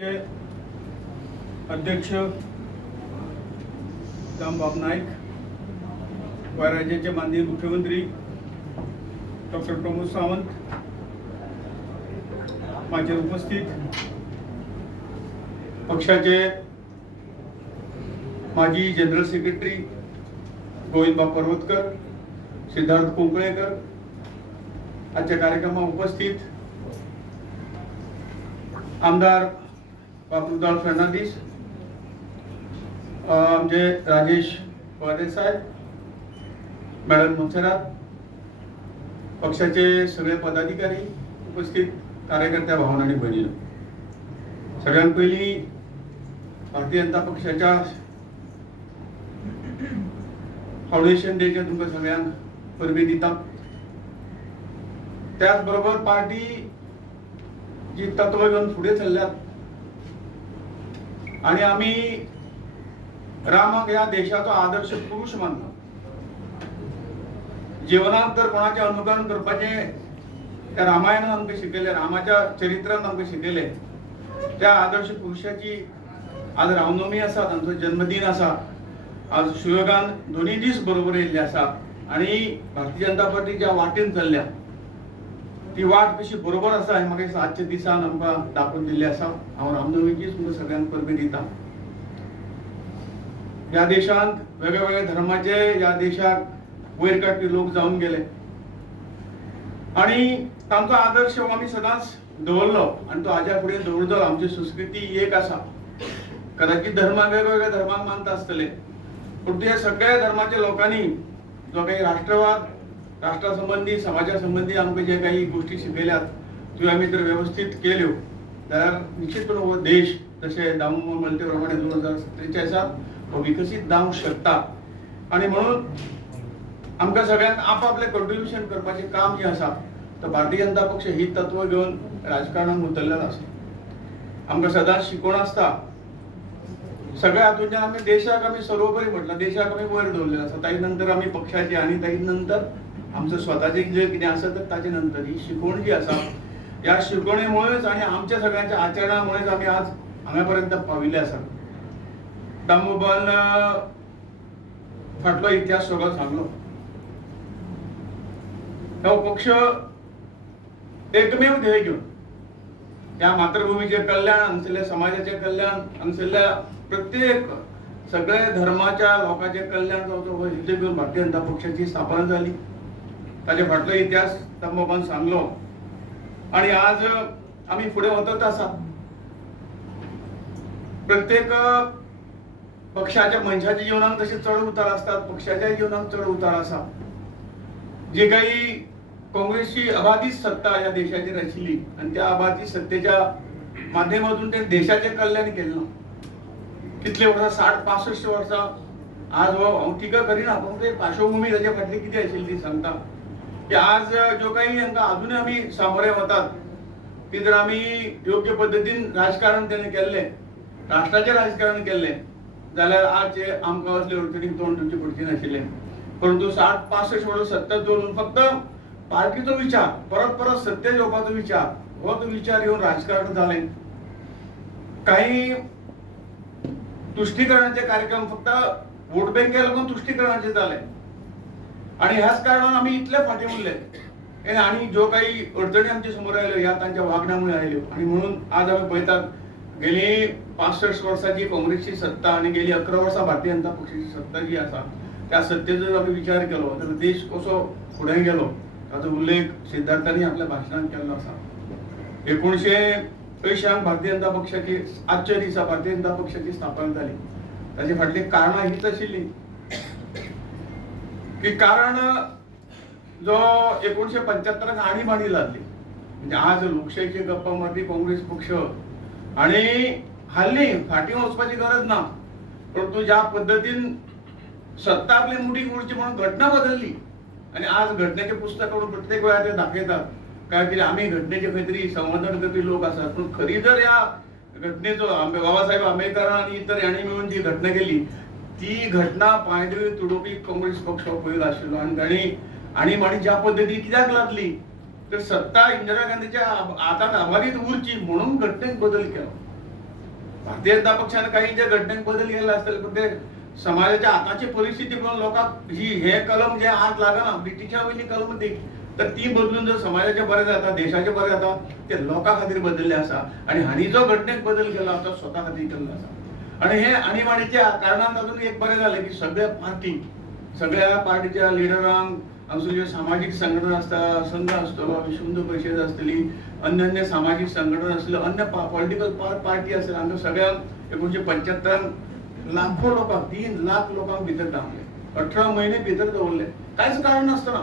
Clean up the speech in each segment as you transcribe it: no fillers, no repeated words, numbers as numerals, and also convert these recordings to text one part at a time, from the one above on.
के अध्यक्ष रामबाब नाईक व राज्याचे माननीय मुख्यमंत्री डॉक्टर प्रमोद सावंत, माझे उपस्थित पक्षाचे माजी जनरल सेक्रेटरी गोविंदबा पर्वतकर, सिद्धार्थ कोंकळेकर, आजच्या कार्यक्रमात उपस्थित आमदार बापूदाल फर्नांडिस, आमचे राजेश पवार साहेब, मॅडम मनसरात, पक्षाचे सगळे पदाधिकारी, उपस्थित कार्यकर्त्या भावना आणि बहिणी, सगळ्यात पहिली भारतीय जनता पक्षाच्या फाउंडेशन डेच्या तुमकां सगळ्यांक परबी दिता। त्याचबरोबर पार्टी जी तत्व घेऊन पुढे चालल्यात आणि आम्ही रामाक या देशाचो आदर्श पुरुष मानता। जीवनात जर कोणाचे अनुकरण करपाचे त्या रामायणान आमकां शिकयले, रामाच्या चरित्रान आमकां शिकयले, त्या आदर्श पुरुषाची आज रामनवमी आसा, तांचो जन्मदिन आसा। आज सुयोगान दोन्ही दीस बरोबर येयल्ले आसा आणि भारतीय जनता पार्टी ज्या वाटेन चल्ल्या ती वाट कशी बरोबर आसा हे म्हाका आजच्या दिसान आमकां दाखोवन दिल्ली आसा। हांव रामनवमीची तुमकां सगळ्यांक परबी दिता। या देशांत वेगवेगळ्या धर्माचे या देशाक वयर काडपी लोक जावन गेले आणि तांचो आदर्श आमी सदांच दवरलो आणि तो हाज्या फुडें दवरतलो। आमची संस्कृती एक आसा, कदाचित धर्माक वेगवेगळ्या धर्माक मानता आसतले, पूण त्या सगळ्या धर्माच्या लोकांनी जो काही राष्ट्रवाद, राष्ट्रा संबंधी, समाजा संबंधी आमकां जे काही गोष्टी शिकयल्यात त्यो आमी जर व्यवस्थित केल्यो जाल्यार निश्चितपणे हो देश जशे दामू म्हणते प्रमाणे 2047 हो विकसीत जावंक शकता। आणि म्हणून आमकां सगळ्यांक आपापले कंट्रिब्युशन करपाचें काम जे आसा तर भारतीय जनता पक्ष ही तत्व घेवन राजकारणात उतरलेलो आसा। आमकां सदांच शिकवण आसता, सगळ्या हातूंतल्यान आमी देशाक आमी सर्वोपरी म्हटलं, देशाक आमी वयर दवरलेलो आसा। ताजे नंतर आमी पक्षाचे आणि ताजे नंतर आमचं स्वतःचे जे कितें आसा तर ताजे नंतर ही शिकवण जी आसा या शिकवणीमुळेच आणि आमच्या सगळ्यांच्या आचरणामुळेच आमी आज हांगापर्यंत पाविल्ले आसा। दामोबान फाटलो इतिहास सगळो सांगलो। हो पक्ष एकमेव ध्येय घेवन त्या मातृभूमीचे कल्याण, हांगसरल्या समाजाचे कल्याण, हांगसरल्या प्रत्येक सगळ्या धर्माच्या लोकांचे कल्याण जावचो हो हेतू घेवन भारतीय जनता पक्षाची स्थापना झाली। ताचे फाटलो इतिहास दामोबान सांगलो आणि आज आम्ही पुढे वचत आसा। प्रत्येक पक्षाच्या मनशाच्या जीवनात जसे चढ उतार असतात, पक्षाच्या जीवनात चढ उतार आसा। जे काही काँग्रेसची अबाधित सत्ता या देशाचेर आशिल्ली आणि त्या अबाधित सत्तेच्या माध्यमातून ते देशाचे कल्याण केलें। कितले वर्सां, 60-65 वर्सां आज हो हांव टिका करिना, पूण ते पार्श्वभूमी ताचे फाटली कितें आशिल्ली ती सांगता की आज जो काही हांकां अजूनय आमी सामोरे वतात ती जर आमी योग्य पद्दतीन राजकारण तेणें केल्लें, राष्ट्राचें राजकारण केल्लें जाल्यार आज आमकां असले अडचणीक तोंड दिवचें पडचें नाशिल्लें। परंतु 60-65 वर्सां सत्ता दवरून फक्त पार्टीचो विचार, परत परत सत्तेर येवपाचो विचार, हो तो विचार येवन राजकारण जालें। काही तुष्टीकरणाचे कार्यक्रम फक्त वोट बँके लागून तुष्टीकरणाचे जाले आणि ह्याच कारणान आमी इतले फाटीं उरले आणि जो काही अडचणी आमच्या समोर आयल्यो ह्या तांच्या वागण्यामुळे आयल्यो। आणि म्हणून आज आमी पळयतात गेली 65 वर्सांची काँग्रेसची सत्ता आणि गेली 11 वर्सां भारतीय जनता पक्षाची सत्ता जी आसा त्या सत्तेचो जर आमी विचार केलो तर देश कसो फुडें गेलो ताचो उल्लेख सिद्धार्थांनी आपल्या भाशणांत केल्लो आसा। 1980 भारतीय जनता पक्षाची आजच्या दिसा भारतीय जनता पक्षाची स्थापना झाली। ताची फाटली कारणां हीच आशिल्ली की कारण जो 1975 आणीबाणी जाल्ली, म्हणजे आज लोकशाहीचे गप्पा मारपी काँग्रेस पक्ष आणि हल्ली फाटीं वचपाची गरज ना, परंतु ज्या पद्धतीन सत्ता आपली मुठीक उरची म्हणून घटना बदलली आणि आज घटनेचे पुस्तक करून प्रत्येक वेळा ते दाखयतात काय की आम्ही घटनेचे खंय तरी संवर्धन करपी लोक आसात, पण खरी जर या घटनेचो बाबासाहेब आंबेडकर आणि इतर यांनी मिळून जी घटना केली ती घटना पांयदळी तुडोवपी काँग्रेस पक्ष पयलो आशिल्लो आणि तांणी आणीबाणी ज्या पद्धतीन कित्याक लागली तर सत्ता इंदिरा गांधीच्या हातांत अबाधित उरची म्हणून घटनेक बदल केलो। भारतीय जनता पक्षाने काही जे घटनेत बदल केला असेल पण ते समाजाच्या आताची परिस्थिती पण लोकांक ही हे कलम जे आज लागा ना ब्रिटिशा वयली कलम ती तर ती बदलून जर समाजाचे बरे जाता देशाचे बरे जाता ते लोकां खातीर बदलले आसा आणि हांणी जो घटनेत बदल केला तो स्वता खातीर केल्लो आसा आणि हे आणीबाणीच्या कारणान तातूंत एक बरें जालें की सगळ्या पार्टीच्या लिडरांक आमचे जे सामाजिक संघटना असता संघ असतो विश्व हिंदू परिषद असतली अन्य सामाजिक संघटना असले अन्य पॉलिटिकल पार्टी असेल आमच्या सगळ्या 1975 लाखो लोकांक 3 लाख लोकांक भितर डांबले 18 महिने भितर दवरले कांयच कारण नासतना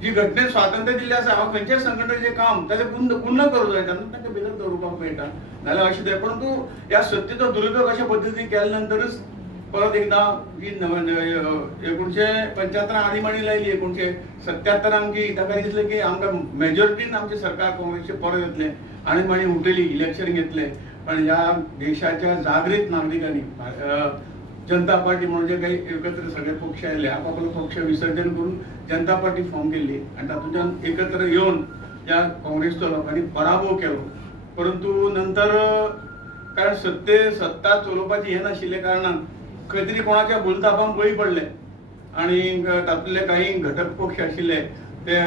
जी घटनेत स्वातंत्र्य दिल्लें आसा हांव खंयच्याय संघटनेचें काम ताचे पुण्य करूं जाय तेन्ना तांकां भितर दवरपाक मेळटा नाल्यार अशें तें परंतु ह्या सत्तेचो दुरुपयोग अशा पद्दतीन केल्या नंतरच परत एकदा जी 1975 आणीबाणी लायली 1977 की ताका दिसलें की आमकां मेजॉरिटीन आमचें सरकार काँग्रेसचें परत येतलें आणीबाणी उठयली इलेक्शन घेतलें पण ह्या देशाच्या जागृत नागरिकांनी जनता पार्टी म्हणून जे काही एकत्र सगळे पक्ष आयले आपापलो पक्ष विसर्जन करून जनता पार्टी फॉर्म केली आणि तातूंतल्यान एकत्र येवन या काँग्रेसचो लोकांनी पराभव केलो परंतु नंतर कारण सत्ता चलोवपाची हे नाशिल्ले कारणान खंय तरी कोणाच्या भुलथापान बळी पडले आणि तातूंतले काही घटक पक्ष आशिल्ले ते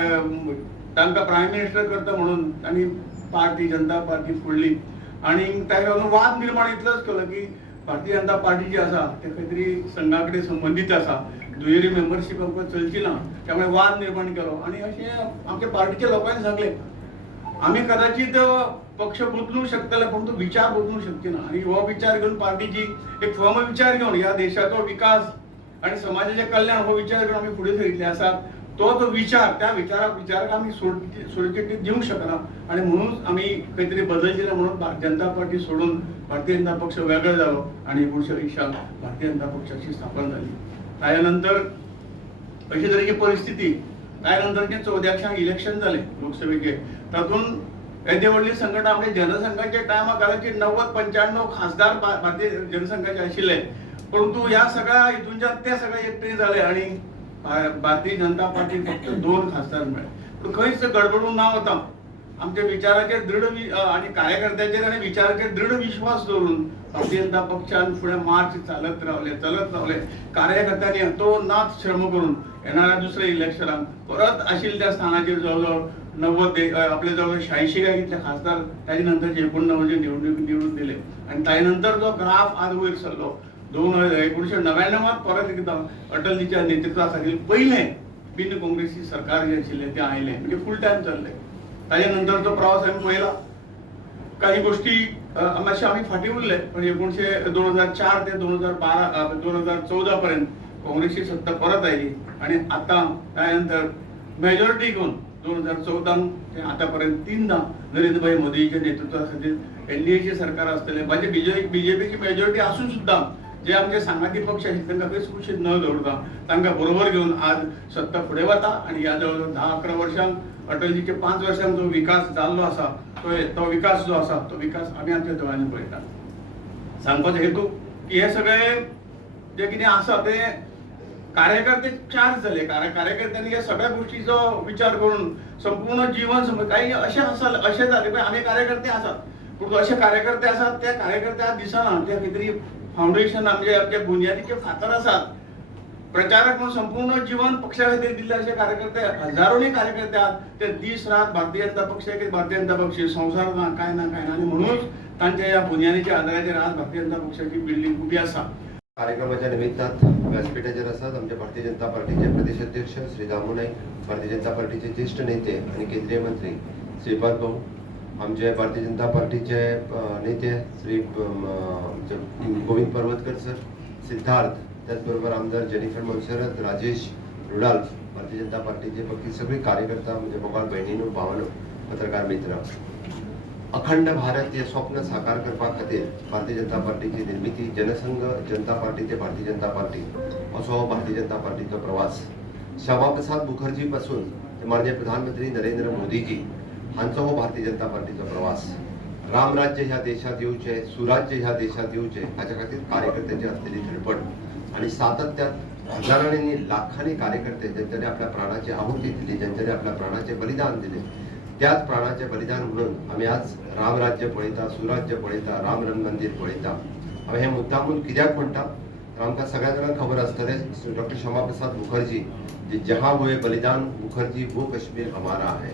तांकां प्रायम मिनिस्टर करता म्हणून तांणी पार्टी जनता पार्टी फोडली आणि ताका लागून वाद निर्माण इतलोच केलो की भारतीय जनता पार्टी जी आसा ते खंय तरी संघा कडेन संबंधीत आसा दुहेरी मेंबरशीप आमकां चलची ना त्यामुळे वाद निर्माण केलो आणि अशें आमच्या पार्टीच्या लोकांनी सांगले आम्ही कदाचित पक्ष बदलू शकतले परंतु विचार बदलू शकचे ना आणि हो विचार घेऊन पार्टीची एक फर्म विचार घेऊन या देशाचो विकास आणि समाजाचे कल्याण हो विचार घेऊन आम्ही पुढे सरले आसा तो विचार त्या विचाराक आम्ही सोडचिट्टी दिवंक शकना आणि म्हणून आम्ही काहीतरी बदल केला म्हणून जनता पार्टी सोडून भारतीय जनता पक्ष वेगळा जालो आणि 1920 भारतीय जनता पक्षाची स्थापना झाली त्यानंतर अशी तरेची परिस्थिती त्यानंतरचे 14 इलेक्शन झाले लोकसभेचे तातून येदे व्हडली संघटना म्हणजे जनसंघाच्या टायमार कदाचित 90-95 खासदार भारतीय जनसंघाचे आशिल्ले परंतु ह्या सगळ्या हितूनच्या ते सगळे एकठांय झाले आणि भारतीय जनता पार्टी फक्त 2 खासदार मेळ्ळे पण खंयच गडबडून ना वता आमच्या विचाराचेर दृढ आणि कार्यकर्त्यांचेर आणि विचाराचेर दृढ विश्वास दवरून भारतीय जनता पक्षान फुडें मार्च चालत रावले कार्यकर्त्यांनी तो नाच श्रम करून येणाऱ्या दुसऱ्या इलेक्शनाक परत आशिल्ल्या त्या स्थानाचेर जवळजवळ 90 आपले जवळ 86 काय कितले खासदार ताजे नंतरचे 89 निवडून दिले आणि त्यानंतर जो ग्राफ आज वयर सरलो 1999 परत एकदा अटलजीच्या नेतृत्वाखालील पहिले बिन काँग्रेसी सरकार जे आशिल्ले ते आयले म्हणजे फुल टाइम चालले ताजे नंतरचो प्रवास आम्ही पहिला काही गोष्टी मातशे आम्ही फाटी उरले पण 2004 ते 2014 पर्यंत काँग्रेसची सत्ता परत आयली आणि आता त्यानंतर मेजॉरिटी घेऊन 2014 ते आतापर्यंत 3दा नरेंद्रभाई मोदीच्या नेतृत्वाखालील एनडीएचे सरकार असतले म्हणजे बीजेपीची मेजॉरिटी असून सुद्धा जे आमचे सांगाती पक्ष आहेत त्यांना काही सुरक्षित न दवरता तांकां बरोबर घेऊन आज सत्ता फुडें वता आणि या जवळ 10-11 वर्षांक अटलजीचे 5 वर्षांक जो विकास जाल्लो आसा तो विकास जो आसा तो विकास आम्ही आमच्या दोळ्यांनी पळयता सांगपाचो हेतू की हे सगळे जे कितें आसा ते कार्यकर्ते चार्ज झाले कार्यकर्त्यांनी या सगळ्या गोष्टीचो विचार करून संपूर्ण जीवन काही असे झाले पण आम्ही कार्यकर्ते आसात पण असे कार्यकर्ते आसात त्या कार्यकर्त्या दिसना त्या कितरी फाउंडेशन आमचे बुनियादीचे फातर आसात प्रचारक म्हणून संपूर्ण जीवन पक्षा खातीर दिल्ले असे कार्यकर्ते हजारोनी कार्यकर्ते आहात ते दीस रात भारतीय जनता पक्ष संसार ना काय ना आणि म्हणूनच तांच्या या बुनियादीच्या आधाराचेर आज भारतीय जनता पक्षाची बिल्डिंग उभी आसा कार्यक्रमाच्या निमित्तात व्यासपीठाचेर आसात आमचे भारतीय जनता पार्टीचे प्रदेश अध्यक्ष श्री दामू नाईक भारतीय जनता पार्टीचे ज्येष्ठ नेते आणि केंद्रीय मंत्री श्रीपाद भाऊ आमचे भारतीय जनता पार्टीचे नेते श्री गोविंद पर्वतकर सर सिद्धार्थ त्याचबरोबर आमदार जेनिफर मोन्सेरात राजेश रुडाल भारतीय जनता पार्टीचे बाकी सगळे कार्यकर्ता म्हणजे मोगाळ बहिणीनो भावानो पत्रकार मित्र अखंड भारत हे स्वप्न साकार करपा खातीर भारतीय जनता पार्टीची निर्मिती जनसंघ जनता पार्टी ते भारतीय जनता पार्टी असो भारतीय जनता पार्टीचो प्रवास श्यामाप्रसाद मुखर्जी पासून ते माननीय प्रधानमंत्री नरेंद्र मोदीजी हांचो हो भारतीय जनता पार्टीचो प्रवास रामराज्य ह्या देशात येवचे सुराज्य ह्या देशात येवचे हाच्या खातीर कार्यकर्त्यांची असलेली धडपड आणि सातत्यात हजारांनी लाखांनी कार्यकर्ते ज्यांच्यानी आपल्या प्राणाची आहुती दिली ज्यांच्यानी आपल्या प्राणाचे बलिदान दिले त्याच प्राणाचे बलिदान म्हणून आम्ही आज रामराज्य पळयता, सुराज्य पळयता, राम मंदिर पळयता. हांवें हे मुद्दामून कित्याक म्हणटा तर आमकां सगळ्या जाणांक खबर आसतलें डॉक्टर श्यामा प्रसाद मुखर्जी जे जहाँ हुए बलिदान मुखर्जी वो कश्मीर हमारा है.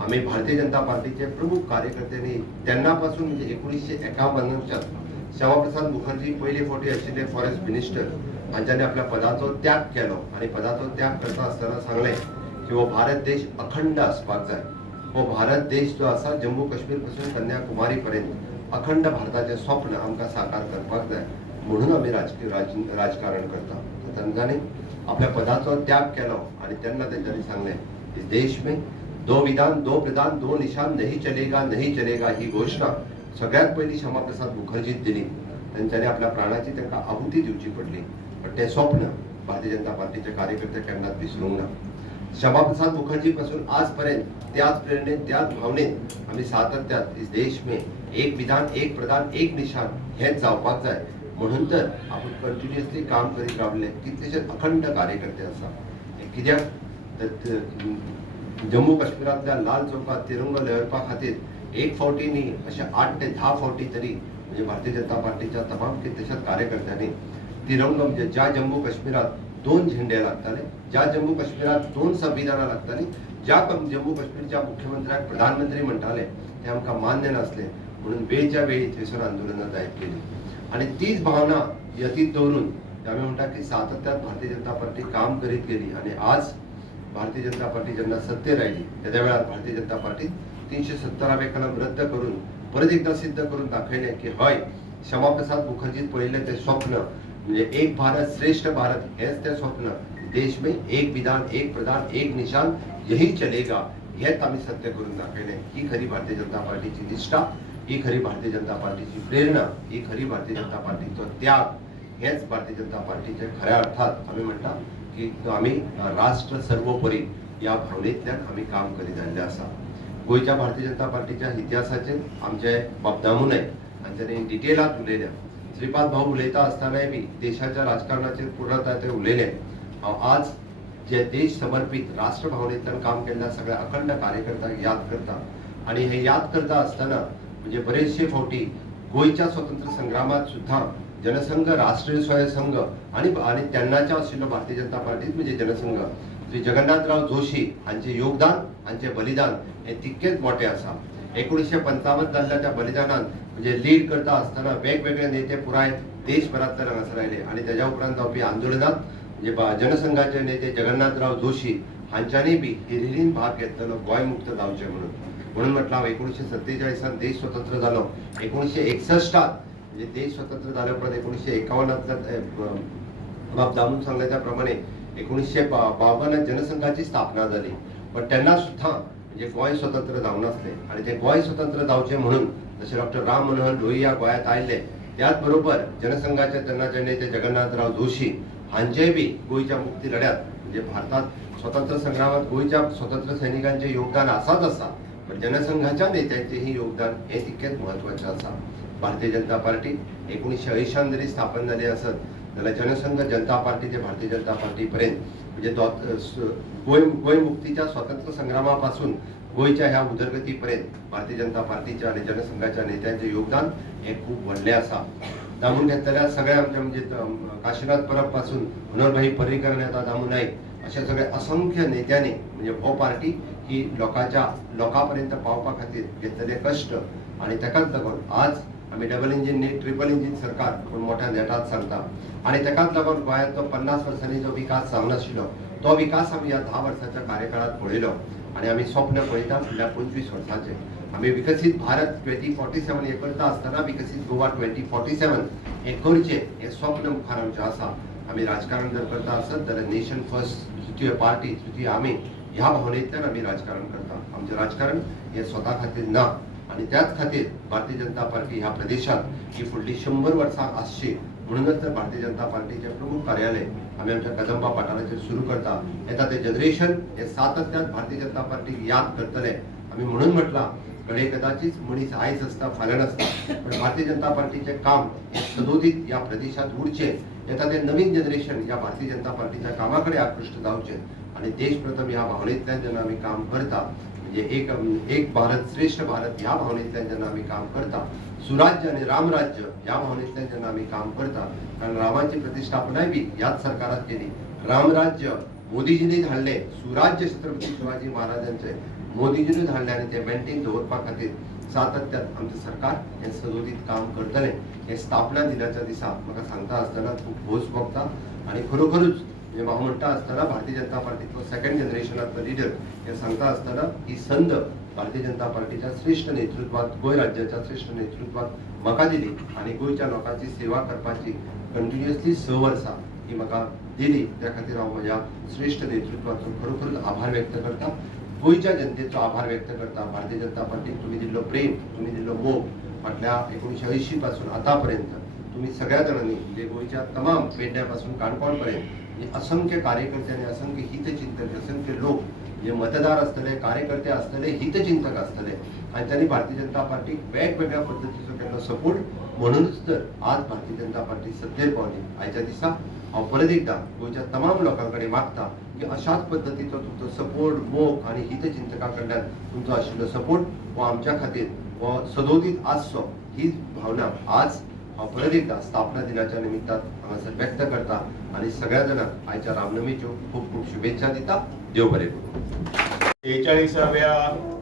आम्ही भारतीय जनता पार्टीचे प्रमुख कार्यकर्त्यांनी तेन्नापासून म्हणजे 1951 श्यामाप्रसाद मुखर्जी पयले फावटी आशिल्ले फॉरेस्ट मिनिस्टर हांच्यानी आपल्या पदाचो त्याग केलो आणि पदाचो त्याग करता आसतना सांगलें की हो भारत देश अखंड आसपाक जाय. हो भारत देश जो आसा जम्मू काश्मीर पासून कन्याकुमारी पर्यंत अखंड भारताचें स्वप्न आमकां साकार करपाक जाय म्हणून आमी राजकारण करता. तांच्यांनी आपल्या पदाचो त्याग केलो आणि तेन्ना तेंच्यांनी सांगलें इस देश में दो विधान दो प्रधान दो निशान नहीं चलेगा ही घोषणा सगळ्यात पहिली श्यामाप्रसाद मुखर्जीन दिली. तेंच्यांनी आपल्या प्राणाची तांकां आहुती दिवची पडली पण ते स्वप्न भारतीय जनता पार्टीचे कार्यकर्ते केन्नाच विसरूंक ना. श्यामाप्रसाद मुखर्जी पासून आजपर्यंत त्याच प्रेरणेन त्याच भावनेन आम्ही सातत्यात इस देश में एक विधान एक प्रधान एक निशान हेच जावपाक जाय म्हणून तर आपण कंटिन्युअसली काम करीत रावले. कितलेशे अखंड कार्यकर्ते आसा. कित्याक तर जम्मू काश्मीरातल्या लाल चौकात तिरंगो लहरपा खातीर एक फावटी न्ही अशे 8 ते 10 फावटी तरी म्हणजे भारतीय जनता पार्टीच्या तमाम कितलेशाच कार्यकर्त्यांनी तिरंगो म्हणजे ज्या जम्मू काश्मीरात 2 झेंडे लागताले, ज्या जम्मू काश्मीरात 2 संविधानां लागताली, ज्या जम्मू काश्मीरच्या मुख्यमंत्र्याक प्रधानमंत्री म्हणटाले ते आमकां मान्य नासले म्हणून वेळच्या वेळी थंयसर आंदोलनां जायत गेली. आणि तीच भावना यतीत दवरून आमी म्हणटा की सातत्यात भारतीय जनता पार्टी काम करीत गेली आणि आज भारतीय जनता पार्टी जेन्ना सत्तेर आयली त्या वेळार भारतीय जनता पार्टी 370 कलम रद्द करून परत एकदा सिद्ध करून दाखयलें की हय श्यामाप्रसाद मुखर्जीन पळयलें तें स्वप्न म्हणजे एक भारत श्रेष्ठ भारत हेच तें स्वप्न देश में एक विधान एक प्रधान एक निशान यही चलेगा हेच आमी सत्य करून दाखयलें. ही खरी भारतीय जनता पार्टीची निष्ठा, ही खरी भारतीय जनता पार्टीची प्रेरणा, ही खरी भारतीय जनता पार्टीचो त्याग हेच भारतीय जनता पार्टीचे खऱ्या अर्थात आमी म्हणटा की आम्ही राष्ट्र सर्वोपरी या भावनेतल्यान आम्ही काम करीत आयिल्ले आसा. गोयच्या भारतीय जनता पार्टीच्या इतिहासाचेर आमचे बाब दामुनाय हांच्यांनी डिटेलात उलयल्या. श्रीपाद भाऊ उलयता आसतनाय बी देशाच्या राजकारणाचेर पूर्णताय ते उलयले. आज जे देश समर्पित राष्ट्र भावनेतल्यान काम केल्ल्या सगळ्या अखंड कार्यकर्त्यांक याद करता आणि हे याद करता आसतना म्हणजे बरेचशे फावटी गोयच्या स्वतंत्र संग्रामात सुद्धा जनसंघ राष्ट्रीय स्वयंसंघ आणि तेन्नाच्या आशिल्लो भारतीय जनता पार्टी म्हणजे जनसंघ श्री जगन्नाथराव जोशी हांचे योगदान हांचे बलिदान हे तितकेच मोठे आसा. 1955 जाल्ल्या त्या बलिदानान म्हणजे लीड करता आसतना वेगवेगळे नेते पुराय देशभरांतल्यान हांगासर आयले आणि तेज्या उपरांत जावपी आंदोलनात म्हणजे जनसंघाचे नेते जगन्नाथराव जोशी हांच्यांनी बी हिरिरीन भाग घेतलेलो गोंय मुक्त जावचें म्हणून म्हटलं हांव 1947 देश स्वतंत्र जालो. 1961 म्हणजे देश स्वतंत्र जाल्या उपरांत 1951 बाब दामून सांगले त्या प्रमाणे 1952 जनसंघाची स्थापना जाली पण तेन्ना सुद्धा म्हणजे गोंय स्वतंत्र जावं नासलें आणि ते गोंय स्वतंत्र जावचें म्हणून जशे डॉक्टर राम मनोहर लोहिया गोंयांत आयिल्ले त्याच बरोबर जनसंघाचे तेन्नाचे नेते जगन्नाथराव जोशी हांचेय बी गोंयच्या मुक्ती लढ्यात म्हणजे भारतात स्वतंत्र संग्रामात गोंयच्या स्वतंत्र सैनिकांचे योगदान आसाच आसा पण जनसंघाच्या नेत्यांचेही योगदान हे तितकेच म्हत्वाचें आसा. भारतीय जनता पार्टी 1980 जरी स्थापन जाली आसत जाल्यार जनसंघ जनता पार्टी ते भारतीय जनता पार्टी पर्यंत म्हणजे गोंय मुक्तीच्या स्वतंत्र संग्रामापासून गोंयच्या ह्या उदरगती पर्यंत भारतीय जनता पार्टीच्या आणि जनसंघाच्या नेत्यांचे योगदान हे खूप व्हडलें आसा. दामून घेतलेल्या सगळ्या आमच्या म्हणजे काशीनाथ परब पासून मनोहरभाई पर्रीकर नेता दामू नाईक अशा सगळ्या असंख्य नेत्यांनी म्हणजे हो पार्टी ही लोकांपर्यंत पावपा खातीर घेतलेले कश्ट आणि ताकाच लागून आज आम्ही डबल इंजिन न्ही ट्रिपल इंजिन सरकार पूण मोठ्या नेटात सांगता आणि ताकाच लागून गोंयांत तो 50 वर्सांनी जो विकास जावनाशिल्लो तो विकास आमी ह्या 10 वर्साच्या कार्यकाळात पळयलो आणि आमी स्वप्न पळयता फुडल्या 25 वर्सांचे. आमी विकसीत भारत 2047 हे करता आसतना विकसीत गोवा 2047 हे करचे हे स्वप्न मुखार आमचें आसा. आमी राजकारण जर करता आसत जाल्यार नेशन फर्स्ट तृतीय पार्टी तृतीय आमी ह्या भावनेंतल्यान आमी राजकारण करता. आमचें राजकारण हे स्वता खातीर ना आणि त्याच खातीर भारतीय जनता पार्टी ह्या प्रदेशात ही फुडली 100 वर्सां आसची म्हणूनच तर भारतीय जनता पार्टीचे प्रमुख कार्यालय आम्ही आमच्या कदंबा पाठाराचेर सुरू करता. येता ते जनरेशन हे सातत्यात भारतीय जनता पार्टीक याद करतले. आम्ही म्हणून म्हटला घडे कदाचित मनीस आयज आसता फाल्यां नासता पण भारतीय जनता पार्टीचे काम हे सदोदीत या प्रदेशात उरचे. येता ते नवीन जनरेशन या भारतीय जनता पार्टीच्या कामाकडे आकृष्ट जावचे आणि देश प्रथम ह्या भावनेंतल्यान जेन्ना आमी काम करता म्हणजे एक भारत श्रेष्ठ भारत ह्या भावनेतल्यान जेन्ना आमी काम करता, सुराज्य आणि रामराज्य ह्या भावनेतल्यान जेन्ना आमी काम करता, कारण रामाची प्रतिष्ठापनाय बी ह्याच सरकारात केली. रामराज्य मोदीजींनीच हाडले, सुराज्य छत्रपती शिवाजी महाराजांचे मोदीजींनीच हाडले आणि ते मेंटेन दवरपा खातीर सातत्यात आमचे सरकार हे सदोदीत काम करतले. हे स्थापना दिनाच्या दिसा म्हाका सांगता आसतना खूप खोस भोगता आणि खरोखरूच म्हणजे हांव म्हणटा आसतना भारतीय जनता पार्टीचो सेकंड जनरेशनांतलो लिडर हे सांगता आसतना ही संद भारतीय जनता पार्टीच्या श्रेष्ठ नेतृत्वात, गोंय राज्याच्या श्रेष्ठ नेतृत्वात म्हाका दिली आणि गोंयच्या लोकांची सेवा करपाची कंटिन्युअसली 6 वर्सां ही म्हाका दिली. त्या खातीर हांव म्हज्या श्रेष्ठ नेतृत्वाचो खरोखरूच आभार व्यक्त करता. गोंयच्या जनतेचो आभार व्यक्त करता. भारतीय जनता पार्टीक तुम्ही दिल्लो प्रेम, तुम्ही दिल्लो मोग फाटल्या 1980 पासून आतापर्यंत तुम्ही सगळ्या जाणांनी म्हणजे गोंयच्या तमाम पेडण्यापासून काणकोण पर्यंत असंख्य कार्यकर्ते आणि असंख्य हितचिंतक, असंख्य लोक जे मतदार असतले, कार्यकर्ते असतले, हितचिंतक असतले आणि त्यांनी भारतीय जनता पार्टीक वेगवेगळ्या पद्धतीचो केल्लो सपोर्ट. म्हणूनच तर आज भारतीय जनता पार्टी सत्तेर पावली. आयच्या दिसा हांव परत एकदा गोंयच्या तमाम लोकां कडेन मागता की अशाच पद्धतीचो तुमचो सपोर्ट, मोग आणि हितचिंतकां कडल्यान तुमचो आशिल्लो सपोर्ट हो आमच्या खातीर हो सदोदीत आसचो, ही भावना आज हांव परत एकदा स्थापना दिनाच्या निमित्तान हांगासर व्यक्त करता आणि सगळ्या जाणांक आयच्या रामनमीच्यो खूप खूप शुभेच्छा दिता. देव बरें करूं. 46व्या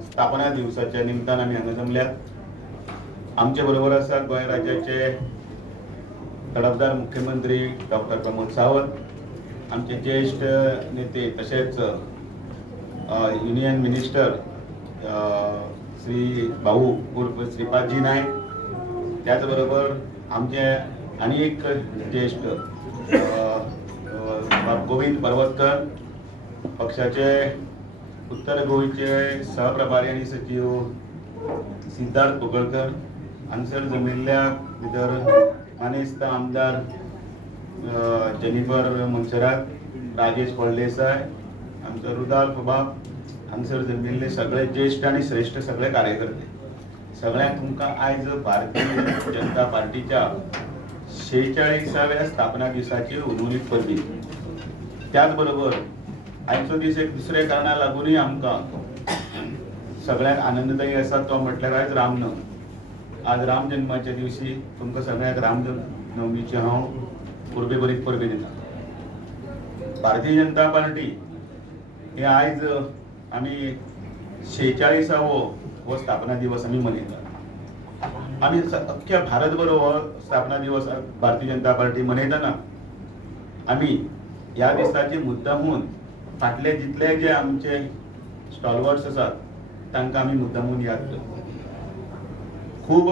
स्थापना दिवसाच्या निमतान आमी हांगा जमल्यात. आमचे बरोबर आसात गोंय राज्याचे तडफदार मुख्यमंत्री डॉक्टर प्रमोद सावंत, आमचे ज्येष्ठ नेते तसेच युनियन मिनिस्टर श्री भाऊ उर्फ श्रीपादजी नायक, त्याचबरोबर आमचे आणि एक ज्येष्ठ गोविंद पर्वतकर, पक्षाचे उत्तर गोंयचे सहप्रभारी आणि सचिव सिद्धार्थ कोकळकर, हांगसर जमिल्ल्या भितर मानेस्त आमदार जेनिफर मनसरात, राजेश फळदेसाय, आमचो रुदाल्फ बाब, हांगसर जमिल्ले सगळे ज्येष्ठ आणि श्रेष्ठ सगळे कार्यकर्ते, सगळ्यांक तुमकां आयज भारतीय जनता पार्टीच्या 46व्या स्थापना दिसाची उर्मिळीत परबी. त्याच बरोबर आयचो दीस एक दुसरे कारणाक लागूनय आमकां सगळ्यांक आनंददायी आसा, तो म्हटल्यार आयज रामनवमी. आज राम जन्माच्या दिवशी तुमकां सगळ्यांक राम नवमीची हांव परबेभरीत परबी दिता. भारतीय जनता पार्टी हे आयज आमी 46वो हो स्थापना दिवस आमी मनयता. आमी अख्ख्या भारतभर हो स्थापना दिवस भारतीय जनता पार्टी मनयतना आमी ह्या दिसाची मुद्दामून फाटले जितले जे आमचे स्टॉलवर्ड्स आसात तांकां आमी मुद्दामून याद करता. खूब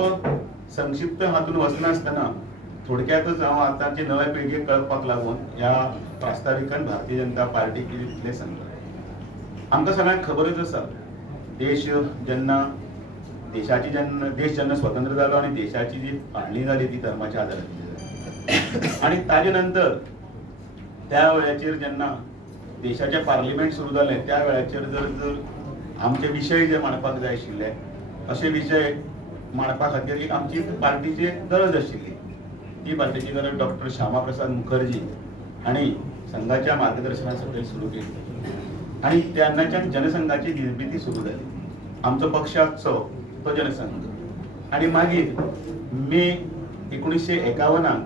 संक्षिप्त हातून वचनासतना थोडक्यातच हांव आतांचे नव्या पिळगेक कळपाक लागून ह्या प्रास्ताविकान भारतीय जनता पार्टी कितले सांगता. आमकां सगळ्यांक खबरच आसा, देश जेन्ना स्वतंत्र जालो आणि देशाची जी फाळणी जाली ती धर्माच्या आदाराचेर जाली आणि ताजे नंतर त्या वेळाचेर जेन्ना देशाचे पार्लिमेंट सुरू जालें त्या वेळाचेर जर आमचे विशय जे मांडपाक जाय आशिल्ले अशे विशय मांडपा खातीर एक आमची पार्टीची गरज आशिल्ली. ती पार्टीची गरज डॉक्टर श्यामा प्रसाद मुखर्जी आणि संघाच्या मार्गदर्शना सकयल सुरू केली आणि तेन्नाच्यान जनसंघाची निर्मिती सुरू जाली. आमचो पक्ष आसचो तो जनसंघ आणि मागीर मे 1951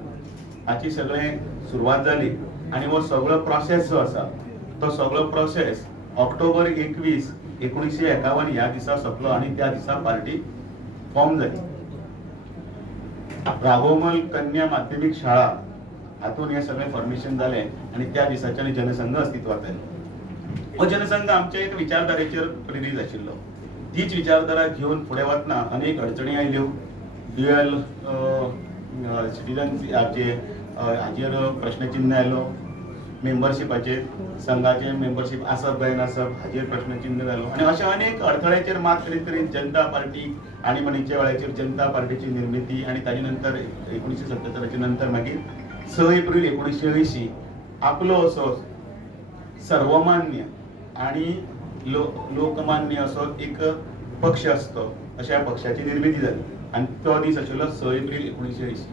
हाची सगळें सुरवात जाली आणि हो सगळो प्रोसेस जो आसा तो सगळो प्रोसेस ऑक्टोबर 21, 1951 ह्या दिसा सोंपलो आणि त्या दिसा पार्टी फॉर्म जाली. राघोमल कन्या माध्यमिक शाळा हातून हे सगळे फॉर्मेशन जाले आणि त्या दिसाच्यान जनसंघ अस्तित्वात आयलो. हो जनसंघ आमच्या एक विचारधारेचेर प्रेरीत आशिल्लो. तीच विचारधारा घेऊन फुडें वतना अनेक अडचणी आयल्यो. ड्युअल सिटीजनशिपाचे हाचेर प्रश्नचिन्ह आयलो. मेंबरशिपाचे संघाचे मेंबरशीप आसप काय नासप हाचेर प्रश्नचिन्ह जालो आणि अशा अनेक अडथळ्याचेर मात करीत करीत जनता पार्टी आणि मनीच्या वेळाचेर जनता पार्टीची निर्मिती आणि ताजे नंतर 1977 नंतर मागीर 6 एप्रिल 1980 आपलो असो सर्वमान्य आणि लोकमान्य असो एक पक्ष असतो अशा पक्षाची निर्मिती जाली आणि तो दीस आशिल्लो 6 एप्रिल 1980.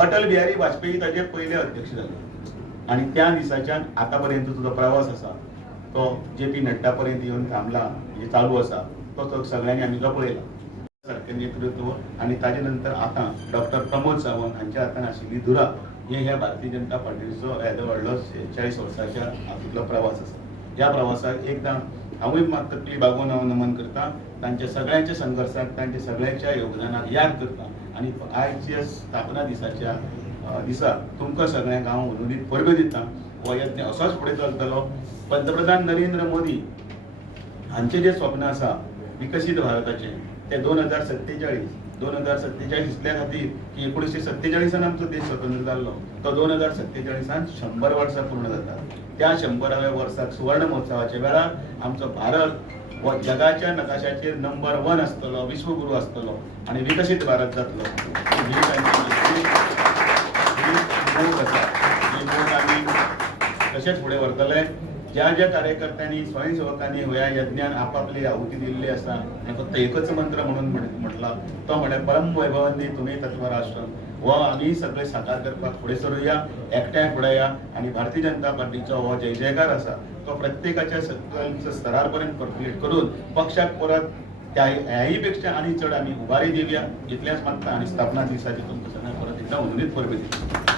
अटल बिहारी वाजपेयी ताजे पहिले अध्यक्ष जाले आणि त्या दिसाच्यान आतापर्यंत जो प्रवास आसा तो JP नड्डा पर्यंत येवन थांबला जे चालू आसा तो सगळ्यांनी आमी पळयला सारखे नेतृत्व आणि ताजे नंतर आता डॉक्टर प्रमोद सावंत हांच्या हातान आशिल्ली धुरा हे ह्या भारतीय जनता पार्टीचो येदो व्हडलो 46 वर्साच्या हातूंतलो प्रवास आसा. ह्या प्रवासाक एकदां हांवूय मात तकली बागोवन हांव नमन करता, तांच्या सगळ्यांच्या संघर्शाक तांच्या सगळ्यांच्या योगदानाक याद करता आणि आयच्या स्थापना दिसाच्या दिसा तुमकां सगळ्यांक हांव अनुदीत परबे दिता. हो यत्न असोच फुडें चलतलो. पंतप्रधान नरेंद्र मोदी हांचे जे स्वप्न आसा विकसीत भारताचे ते 2047 इतल्या खातीर की 1947 आमचो देश स्वतंत्र जाल्लो तो 2047 100 वर्सां पूर्ण जातात. त्या 100व्या वर्साक सुवर्ण महोत्सवाच्या वेळार आमचो भारत हो जगाच्या नकाशाचेर नंबर 1 आसतलो, विश्वगुरू आसतलो आणि विकसीत भारत जातलो. ही मोख आसा. ही मोख आमी तशेंच फुडें व्हरतले. ज्या ज्या कार्यकर्त्यांनी स्वयंसेवकांनी ह्या यज्ञान आपापली आहुती दिल्ली आसा आनी फक्त एकच मंत्र म्हणून म्हटला तो म्हळ्यार परम वैभवांनी तुम्ही तत्व राष्ट्र हो आमी सगळे साकार करपाक फुडें सरूया, एकठांय फुडें या आणि भारतीय जनता पार्टीचो हो जय जयकार आसा तो प्रत्येकाच्या स्तरार पर्यंत पर्क्युलेट करून पक्षाक परत ह्याही पेक्षा आनी चड आमी उबारी दिवया इतलेंच मागता आणि स्थापना दिसाची तुमकां सगळ्यांक परत एकदां अनुदीत परबी दिता.